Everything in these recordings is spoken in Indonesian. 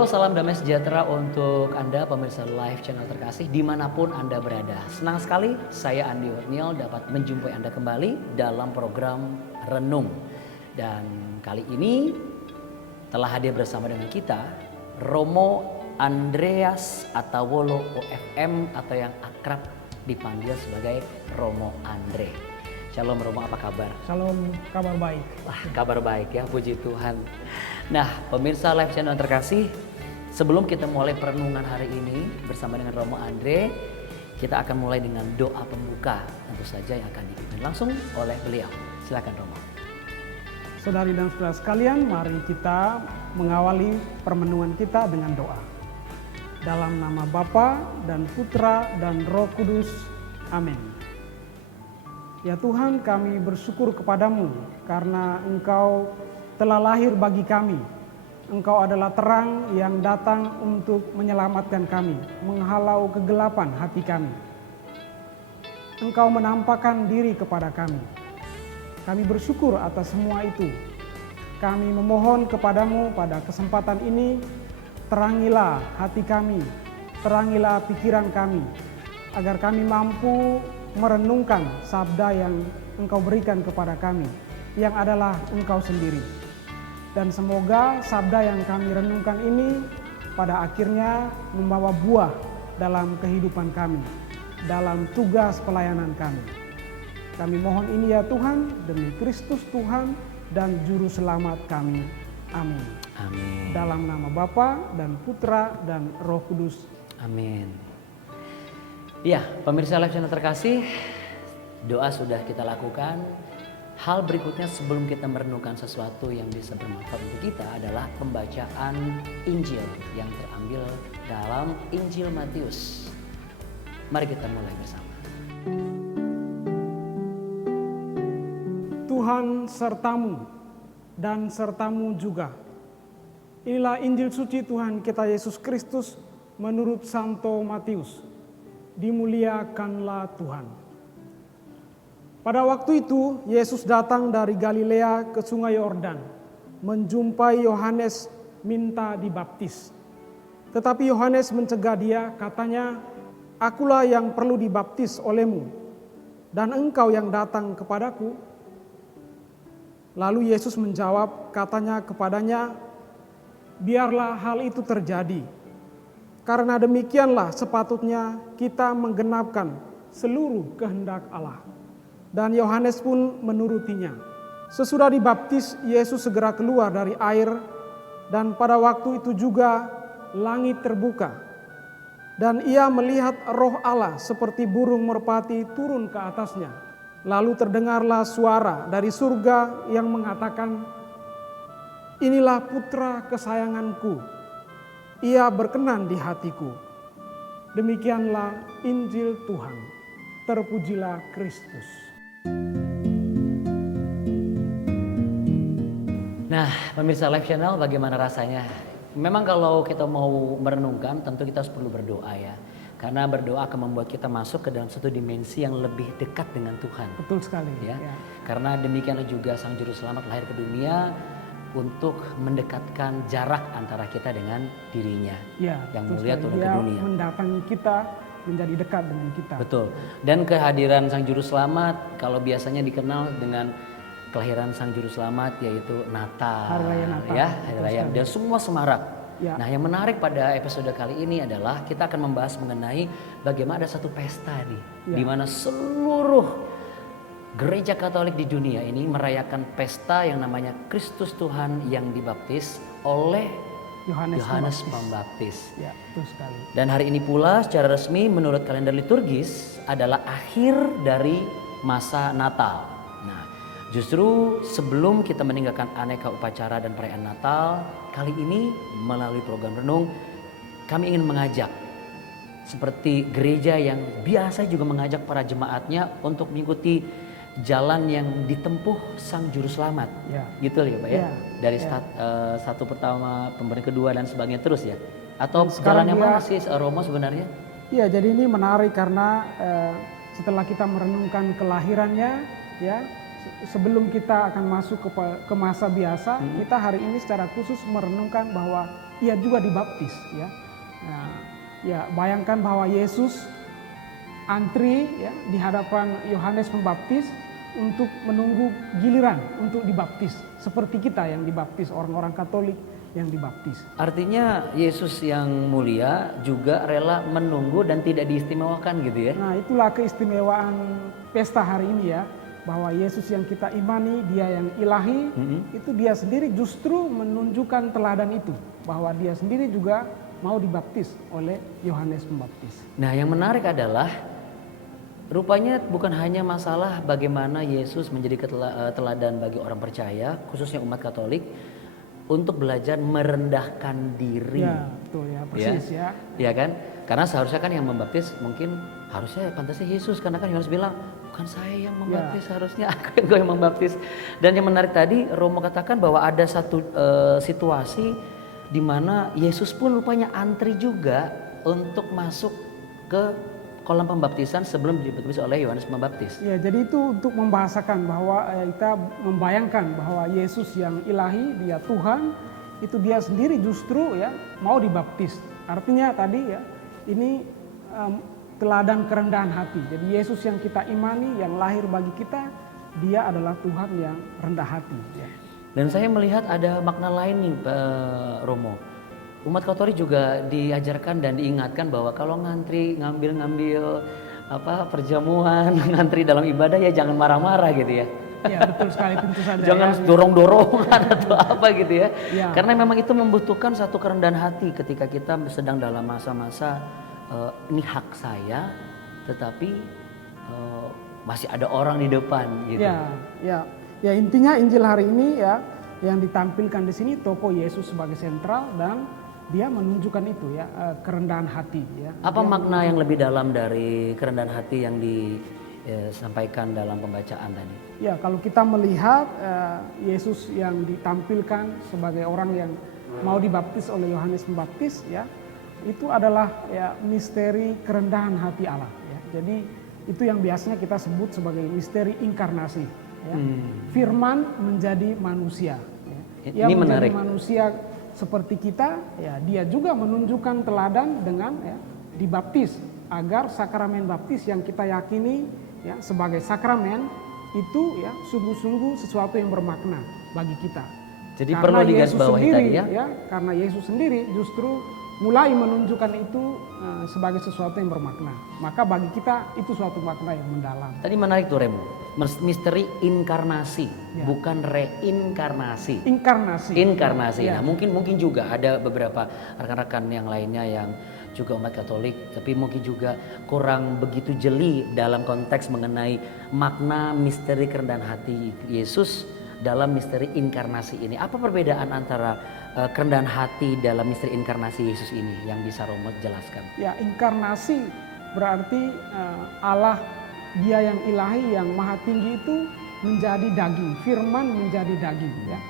Halo, salam damai sejahtera untuk Anda pemirsa live channel terkasih dimanapun Anda berada. Senang sekali saya Andi Wernil dapat menjumpai Anda kembali dalam program Renung. Dan kali ini telah hadir bersama dengan kita Romo Andreas Atawolo OFM atau yang akrab dipanggil sebagai Romo Andre. Shalom Romo, apa kabar? Shalom, kabar baik. Kabar baik ya, puji Tuhan. Nah, pemirsa live channel terkasih, sebelum kita mulai perenungan hari ini bersama dengan Romo Andre, kita akan mulai dengan doa pembuka tentu saja yang akan dipimpin langsung oleh beliau. Silakan Romo. Saudari dan saudara sekalian, mari kita mengawali permenungan kita dengan doa. Dalam nama Bapa dan Putra dan Roh Kudus. Amin. Ya Tuhan, kami bersyukur kepadamu karena Engkau telah lahir bagi kami. Engkau adalah terang yang datang untuk menyelamatkan kami, menghalau kegelapan hati kami. Engkau menampakkan diri kepada kami. Kami bersyukur atas semua itu. Kami memohon kepadamu pada kesempatan ini, terangilah hati kami, terangilah pikiran kami, agar kami mampu merenungkan sabda yang Engkau berikan kepada kami, yang adalah Engkau sendiri. Dan semoga sabda yang kami renungkan ini pada akhirnya membawa buah dalam kehidupan kami, dalam tugas pelayanan kami. Kami mohon ini ya Tuhan, demi Kristus Tuhan dan Juru Selamat kami. Amin. Amin. Dalam nama Bapa dan Putra dan Roh Kudus. Amin. Ya, pemirsa live channel terkasih, doa sudah kita lakukan. Hal berikutnya sebelum kita merenungkan sesuatu yang bisa bermanfaat untuk kita adalah pembacaan Injil yang terambil dalam Injil Matius. Mari kita mulai bersama. Tuhan sertamu dan sertamu juga. Inilah Injil suci Tuhan kita Yesus Kristus menurut Santo Matius. Dimuliakanlah Tuhan. Pada waktu itu Yesus datang dari Galilea ke Sungai Yordan, menjumpai Yohanes minta dibaptis. Tetapi Yohanes mencegah dia, katanya, "Akulah yang perlu dibaptis olehmu, dan engkau yang datang kepadaku?" Lalu Yesus menjawab, katanya kepadanya, "Biarlah hal itu terjadi, karena demikianlah sepatutnya kita menggenapkan seluruh kehendak Allah." Dan Yohanes pun menurutinya. Sesudah dibaptis, Yesus segera keluar dari air, dan pada waktu itu juga langit terbuka. Dan ia melihat Roh Allah seperti burung merpati turun ke atasnya. Lalu terdengarlah suara dari surga yang mengatakan, "Inilah putra kesayanganku, ia berkenan di hatiku." Demikianlah Injil Tuhan. Terpujilah Kristus. Nah, pemirsa live channel, bagaimana rasanya? Memang kalau kita mau merenungkan, tentu kita harus perlu berdoa ya. Karena berdoa akan membuat kita masuk ke dalam satu dimensi yang lebih dekat dengan Tuhan. Betul sekali. Ya. Karena demikianlah juga Sang Juru Selamat lahir ke dunia untuk mendekatkan jarak antara kita dengan dirinya. Ya, yang mulia turun ke dunia. Dia mendatangi kita, menjadi dekat dengan kita. Betul. Dan kehadiran Sang Juru Selamat kalau biasanya dikenal dengan kelahiran Sang Juru Selamat, yaitu Natal, Hari Raya Natal, ya, Hari Raya, dan semua semarak. Ya. Nah, yang menarik pada episode kali ini adalah kita akan membahas mengenai bagaimana ada satu pesta nih, di mana seluruh gereja Katolik di dunia ini merayakan pesta yang namanya Kristus Tuhan yang dibaptis oleh Yohanes Pembaptis. Ya, betul sekali. Dan hari ini pula secara resmi menurut kalender liturgis adalah akhir dari masa Natal. Nah, justru sebelum kita meninggalkan aneka upacara dan perayaan Natal, kali ini melalui program Renung, kami ingin mengajak seperti gereja yang biasa juga mengajak para jemaatnya untuk mengikuti jalan yang ditempuh Sang Juru Selamat. Ya. Gitu ya Pak ya? Dari satu pertama, pemberian kedua dan sebagainya terus ya? Atau jalannya mana sih Romo sebenarnya? Iya, jadi ini menarik karena setelah kita merenungkan kelahirannya, ya, sebelum kita akan masuk ke masa biasa, kita hari ini secara khusus merenungkan bahwa ia juga dibaptis, ya. Nah, ya bayangkan bahwa Yesus antri ya di hadapan Yohanes Pembaptis untuk menunggu giliran untuk dibaptis, seperti kita yang dibaptis, orang-orang Katolik yang dibaptis. Artinya Yesus yang mulia juga rela menunggu dan tidak diistimewakan gitu ya. Nah, itulah keistimewaan pesta hari ini ya, bahwa Yesus yang kita imani, dia yang ilahi, itu dia sendiri justru menunjukkan teladan itu, bahwa dia sendiri juga mau dibaptis oleh Yohanes Pembaptis. Nah, yang menarik adalah rupanya bukan hanya masalah bagaimana Yesus menjadi teladan bagi orang percaya, khususnya umat Katolik, untuk belajar merendahkan diri. Ya, betul ya, persis ya. Iya kan? Karena seharusnya kan yang membaptis mungkin harusnya pantasnya Yesus, karena kan Yohanes bilang, bukan saya yang membaptis, harusnya aku yang membaptis. Dan yang menarik tadi Romo katakan bahwa ada satu situasi di mana Yesus pun rupanya antri juga untuk masuk ke kolam pembaptisan sebelum dibaptis oleh Yohanes Pembaptis. Ya, jadi itu untuk membahasakan bahwa kita membayangkan bahwa Yesus yang ilahi, dia Tuhan, itu dia sendiri justru ya mau dibaptis. Artinya tadi ya, ini teladan kerendahan hati. Jadi Yesus yang kita imani, yang lahir bagi kita, dia adalah Tuhan yang rendah hati. Ya. Dan saya melihat ada makna lain nih, Romo. Umat Katolik juga diajarkan dan diingatkan bahwa kalau ngantri, ngambil perjamuan, ngantri dalam ibadah ya jangan marah-marah gitu ya. Ya, betul sekali, tentu saja. Jangan dorong-dorongan atau apa gitu ya. Ya. Karena memang itu membutuhkan satu kerendahan hati ketika kita sedang dalam masa-masa ini hak saya, tetapi masih ada orang di depan gitu. Ya intinya Injil hari ini ya yang ditampilkan di sini tokoh Yesus sebagai sentral dan dia menunjukkan itu ya kerendahan hati ya. Apa makna yang lebih dalam dari kerendahan hati yang disampaikan dalam pembacaan tadi? Ya, kalau kita melihat Yesus yang ditampilkan sebagai orang yang mau dibaptis oleh Yohanes Pembaptis ya, itu adalah ya misteri kerendahan hati Allah ya. Jadi itu yang biasanya kita sebut sebagai misteri inkarnasi ya. Firman menjadi manusia ya. Ia Ini menjadi menarik. manusia seperti kita, ya dia juga menunjukkan teladan dengan ya, dibaptis agar sakramen baptis yang kita yakini ya sebagai sakramen itu ya sungguh-sungguh sesuatu yang bermakna bagi kita. Jadi Karena perlu digarisbawahi Yesus tadi sendiri, ya. Karena Yesus sendiri justru mulai menunjukkan itu sebagai sesuatu yang bermakna. Maka bagi kita itu suatu makna yang mendalam. Tadi menarik tuh Remo, misteri inkarnasi, bukan reinkarnasi. Inkarnasi. Ya. Nah, mungkin juga ada beberapa rekan-rekan yang lainnya yang juga umat Katolik, tapi mungkin juga kurang begitu jeli dalam konteks mengenai makna misteri kerendahan hati Yesus dalam misteri inkarnasi ini. Apa perbedaan antara kerendahan hati dalam misteri inkarnasi Yesus ini yang bisa Romo jelaskan? Ya, inkarnasi berarti Allah, dia yang ilahi, yang maha tinggi itu menjadi daging, firman menjadi daging ya.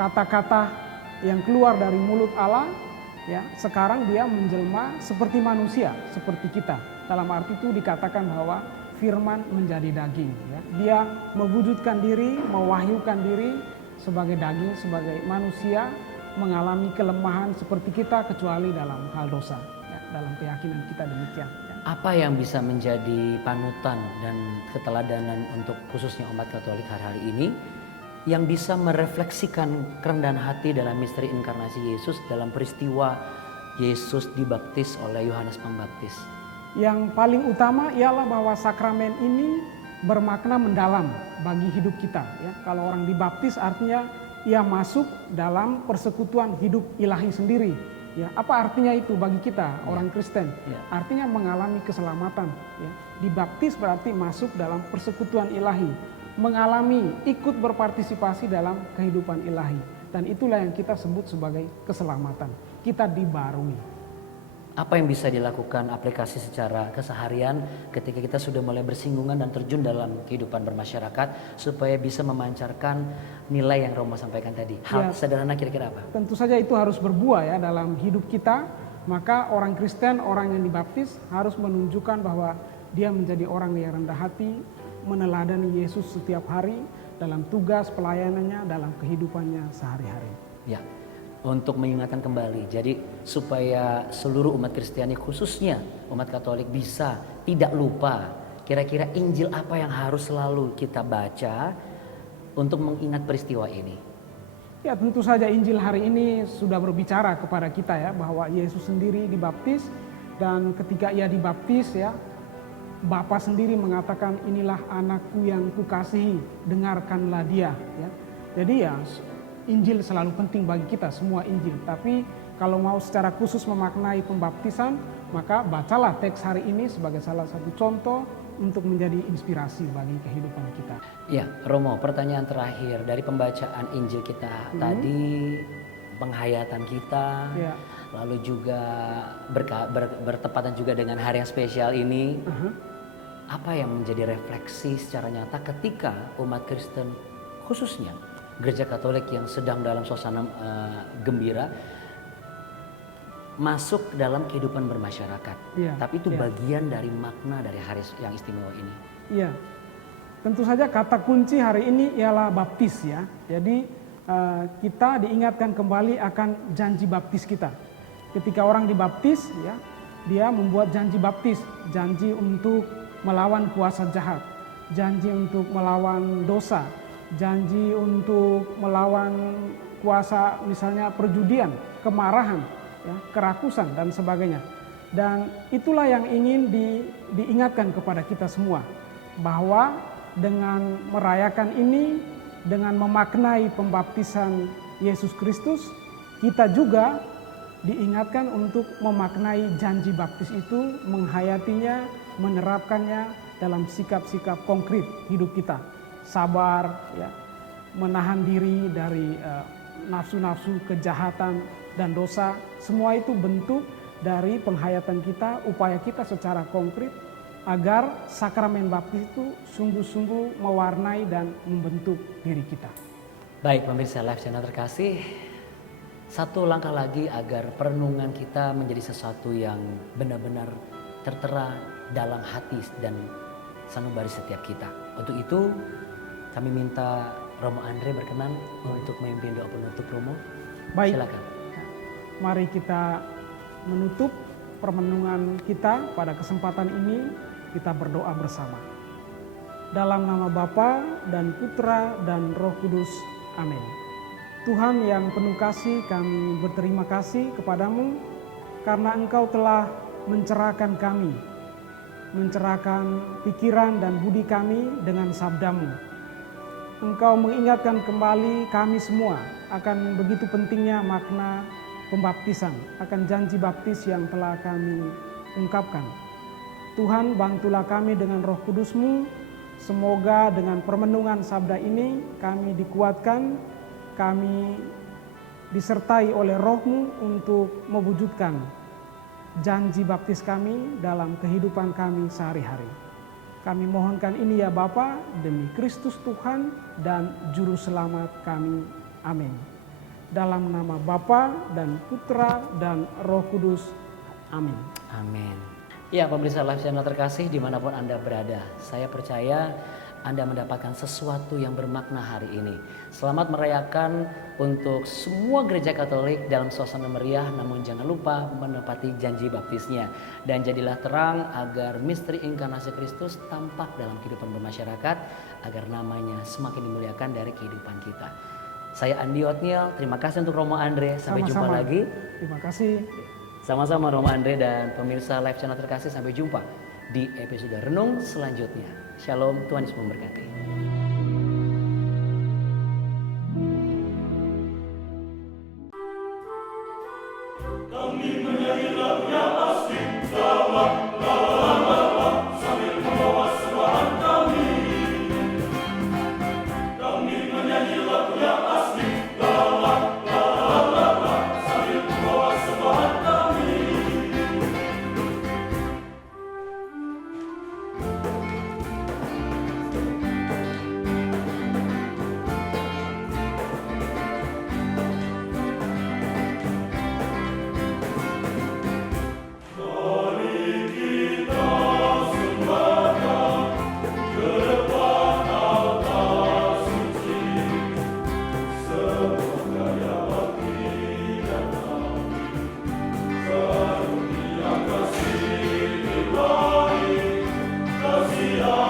Kata-kata yang keluar dari mulut Allah ya, sekarang dia menjelma seperti manusia, seperti kita. Dalam arti itu dikatakan bahwa firman menjadi daging ya. Dia mewujudkan diri, mewahyukan diri sebagai daging, sebagai manusia, mengalami kelemahan seperti kita kecuali dalam hal dosa ya, dalam keyakinan kita demikian ya. Apa yang bisa menjadi panutan dan keteladanan untuk khususnya umat Katolik hari-hari ini yang bisa merefleksikan kerendahan hati dalam misteri inkarnasi Yesus dalam peristiwa Yesus dibaptis oleh Yohanes Pembaptis? Yang paling utama ialah bahwa sakramen ini bermakna mendalam bagi hidup kita ya. Kalau orang dibaptis artinya ia masuk dalam persekutuan hidup ilahi sendiri ya. Apa artinya itu bagi kita orang Kristen? Artinya mengalami keselamatan ya. Dibaptis berarti masuk dalam persekutuan ilahi, mengalami, ikut berpartisipasi dalam kehidupan ilahi, dan itulah yang kita sebut sebagai keselamatan. Kita dibarui. Apa yang bisa dilakukan aplikasi secara keseharian ketika kita sudah mulai bersinggungan dan terjun dalam kehidupan bermasyarakat supaya bisa memancarkan nilai yang Romo sampaikan tadi? Hal sederhana kira-kira apa? Tentu saja itu harus berbuah ya dalam hidup kita. Maka orang Kristen, orang yang dibaptis harus menunjukkan bahwa dia menjadi orang yang rendah hati, meneladani Yesus setiap hari, dalam tugas pelayanannya, dalam kehidupannya sehari-hari. Ya, untuk mengingatkan kembali. Jadi supaya seluruh umat Kristiani khususnya umat Katolik bisa tidak lupa kira-kira Injil apa yang harus selalu kita baca untuk mengingat peristiwa ini. Ya, tentu saja Injil hari ini sudah berbicara kepada kita ya bahwa Yesus sendiri dibaptis, dan ketika ia dibaptis ya, Bapa sendiri mengatakan, inilah anakku yang kukasihi, dengarkanlah dia ya. Jadi ya, Injil selalu penting bagi kita, semua Injil. Tapi kalau mau secara khusus memaknai pembaptisan, maka bacalah teks hari ini sebagai salah satu contoh untuk menjadi inspirasi bagi kehidupan kita. Ya, Romo, pertanyaan terakhir dari pembacaan Injil kita tadi, penghayatan kita, lalu juga bertepatan juga dengan hari yang spesial ini, apa yang menjadi refleksi secara nyata ketika umat Kristen khususnya Gereja Katolik yang sedang dalam suasana gembira masuk dalam kehidupan bermasyarakat, tapi itu bagian dari makna dari hari yang istimewa ini. Iya, tentu saja kata kunci hari ini ialah baptis ya. Jadi kita diingatkan kembali akan janji baptis kita. Ketika orang dibaptis ya, dia membuat janji baptis, janji untuk melawan kuasa jahat, janji untuk melawan dosa, janji untuk melawan kuasa misalnya perjudian, kemarahan, ya, kerakusan dan sebagainya. Dan itulah yang ingin diingatkan kepada kita semua, bahwa dengan merayakan ini, dengan memaknai pembaptisan Yesus Kristus, kita juga diingatkan untuk memaknai janji baptis itu, menghayatinya, menerapkannya dalam sikap-sikap konkret hidup kita. Sabar, ya, menahan diri dari nafsu-nafsu kejahatan dan dosa, semua itu bentuk dari penghayatan kita, upaya kita secara konkret agar sakramen baptis itu sungguh-sungguh mewarnai dan membentuk diri kita. Baik, pemirsa Live Channel terkasih, satu langkah lagi agar perenungan kita menjadi sesuatu yang benar-benar tertera dalam hati dan sanubari setiap kita. Untuk itu, kami minta Romo Andre berkenan untuk memimpin doa penutup. Romo, baik. Silakan. Mari kita menutup permenungan kita pada kesempatan ini, kita berdoa bersama. Dalam nama Bapa dan Putra dan Roh Kudus. Amin. Tuhan yang penuh kasih, kami berterima kasih kepadamu karena Engkau telah mencerahkan kami, mencerahkan pikiran dan budi kami dengan sabdamu. Engkau mengingatkan kembali kami semua akan begitu pentingnya makna pembaptisan, akan janji baptis yang telah kami ungkapkan. Tuhan, bantulah kami dengan Roh Kudus-Mu, semoga dengan permenungan sabda ini kami dikuatkan, kami disertai oleh Roh-Mu untuk mewujudkan janji baptis kami dalam kehidupan kami sehari-hari. Kami mohonkan ini ya Bapa, demi Kristus Tuhan dan Juru Selamat kami. Amin. Dalam nama Bapa dan Putra dan Roh Kudus. Amin. Amin. Ya, pemirsa Live Channel terkasih dimanapun Anda berada, saya percaya Anda mendapatkan sesuatu yang bermakna hari ini. Selamat merayakan untuk semua gereja Katolik dalam suasana meriah, namun jangan lupa menepati janji baptisnya. Dan jadilah terang agar misteri inkarnasi Kristus tampak dalam kehidupan bermasyarakat, agar namanya semakin dimuliakan dari kehidupan kita. Saya Andi Otniel, terima kasih untuk Romo Andre, sampai jumpa lagi. Terima kasih. Sama-sama Romo Andre dan pemirsa Live Channel terkasih, sampai jumpa di episode Renung selanjutnya. Shalom, Tuhan Yesus memberkati. Kami menyanyi lagu yang asing, sambil membawa sembahan kami. Kami menyanyi lagu yang asing, sambil membawa sembahan kami. sia-sia.